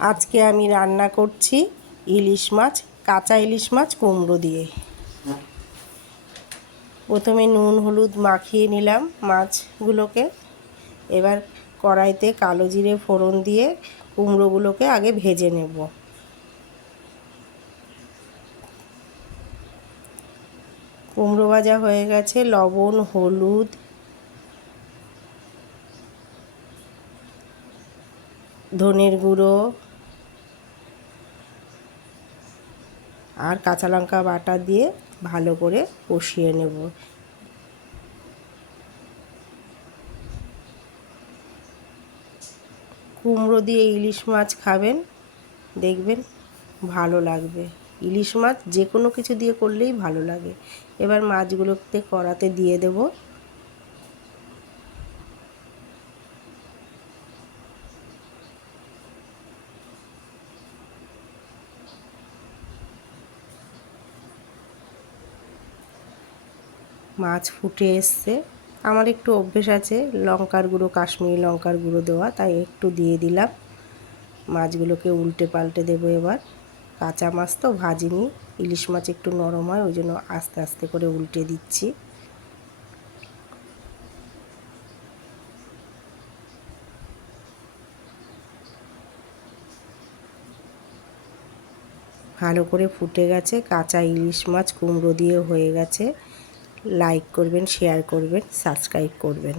আজকে আমি রান্না করছি ইলিশ মাছ, কাঁচা ইলিশ মাছ কুমড়ো দিয়ে। প্রথমে নুন হলুদ মাখিয়ে নিলাম মাছগুলোকে। এবার কড়াইতে কালো জিরে ফোড়ন দিয়ে কুমড়োগুলোকে আগে ভেজে নেব। কুমড়ো ভাজা হয়ে গেছে। লবণ, হলুদ, ধনের গুঁড়ো আর কাঁচা লঙ্কা বাটা দিয়ে ভালো করে কষিয়ে নেব। কুমড়ো দিয়ে ইলিশ মাছ খাবেন, দেখবেন ভালো লাগবে। ইলিশ মাছ যে কোনো কিছু দিয়ে করলেই ভালো লাগে। এবার মাছগুলোতে কড়াতে দিয়ে দেব। মাছ ফুটে এসছে। আমার একটু অভ্যেস আছে লঙ্কার গুঁড়ো, কাশ্মীরি লঙ্কার গুঁড়ো দেওয়া, তাই একটু দিয়ে দিলাম। মাছগুলোকে উল্টে পাল্টে দেবো এবার। কাঁচা মাছ তো ভাজিনি, ইলিশ মাছ একটু নরম হয়, ওই জন্য আস্তে আস্তে করে উল্টে দিচ্ছি। ভালো করে ফুটে গেছে। কাঁচা ইলিশ মাছ কুমড়ো দিয়ে হয়ে গেছে। লাইক করবেন, শেয়ার করবেন, সাবস্ক্রাইব করবেন।